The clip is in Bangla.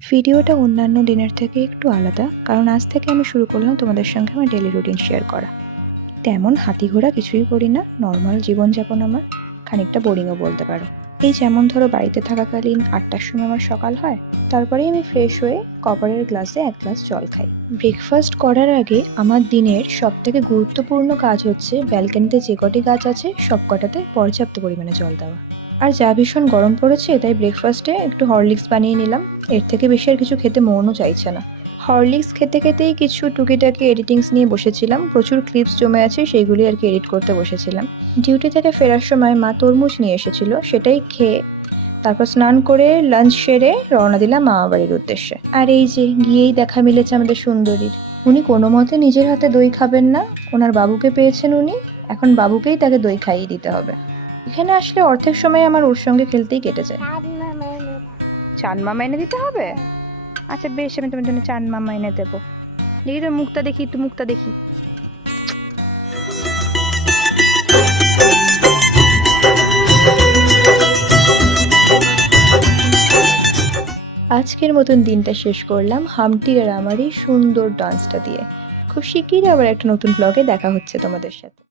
ভিডিওটা অন্যান্য দিনের থেকে একটু আলাদা, কারণ আজ থেকে আমি শুরু করলাম তোমাদের সঙ্গে আমার ডেলি রুটিন শেয়ার করা। তেমন হাতি ঘোড়া কিছুই করি না, নর্মাল জীবনযাপন আমার, খানিকটা বোরিংও বলতে পারো। এই যেমন ধরো বাড়িতে থাকাকালীন 8টার সময় আমার সকাল হয়, তারপরেই আমি ফ্রেশ হয়ে কপারের গ্লাসে 1 গ্লাস জল খাই। ব্রেকফাস্ট করার আগে আমার দিনের সবথেকে গুরুত্বপূর্ণ কাজ হচ্ছে ব্যালকনিতে যে কটি গাছ আছে সব কটাতে পর্যাপ্ত পরিমাণে জল দেওয়া। আর যা ভীষণ গরম পড়েছে, তাই ব্রেকফাস্টে একটু হরলিক্স বানিয়ে নিলাম। এর থেকে বেশি আর কিছু খেতে মনও চাইছে না। হরলিক্স খেতে খেতেই কিছু টুকিটাকি এডিটিংস নিয়ে বসেছিলাম, প্রচুর ক্লিপস জমে আছে, সেইগুলি আর কি এডিট করতে বসেছিলাম। ডিউটি থেকে ফেরার সময় মা তরমুজ নিয়ে এসেছিল, সেটাই খেয়ে তারপর স্নান করে লাঞ্চ সেরে রওনা দিলাম মামা বাড়ির উদ্দেশ্যে। আর এই যে গিয়েই দেখা মিলেছে আমাদের সুন্দরীর। উনি কোনো মতে নিজের হাতে দই খাবেন না, ওনার বাবুকে পেয়েছেন উনি, এখন বাবুকেই তাকে দই খাইয়ে দিতে হবে। এখানে আসলে অর্ধেক সময় আমার ওর সঙ্গে খেলতেই কেটে যায়। চান মামা এনে দিতে হবে? আচ্ছা বেশ, আমি তোমার জন্য চান মামা এনে দেবো। দেখি তোর মুখটা দেখি, একটু মুখটা দেখি। আজকের মতন দিনটা শেষ করলাম হামটির আর আমারই সুন্দর ডান্সটা দিয়ে। খুব শিগগিরই আবার একটা নতুন ব্লগে দেখা হচ্ছে তোমাদের সাথে।